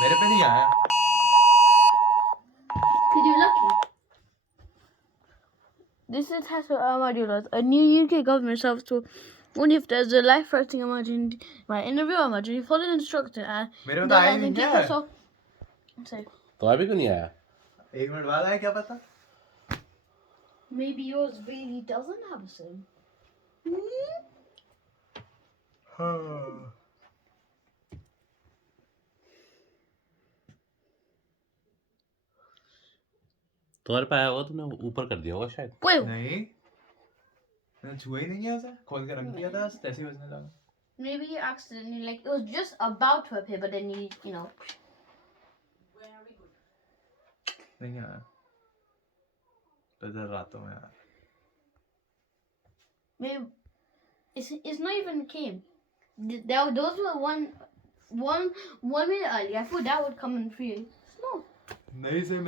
मेरे पे नहीं आया. Because you're lucky. This is Tesla Armadillos. A new UK government serves to only if there's a life-threatening emergency. My interview emergency. Follow the instructions and मेरे में तो then आया I नहीं can keep है. us off. Say. तो अभी क्यों नहीं आया? 1 मिनट बाद आया, क्या पता. Maybe yours really doesn't have a sim. तुम्हारे पे आया होगा, तुमने ऊपर कर दिया होगा शायद. Wait. नहीं, मैंने छुआ ही नहीं है उसे. खोल के रख दिया था, ऐसे ही बजने लगा. Maybe you accidentally, like, it was just about to appear, but then you know. नहीं आया. इधर रातों में आया. Maybe it's not even came. Those were one minute early. I thought that would come in free. It's not. नहीं से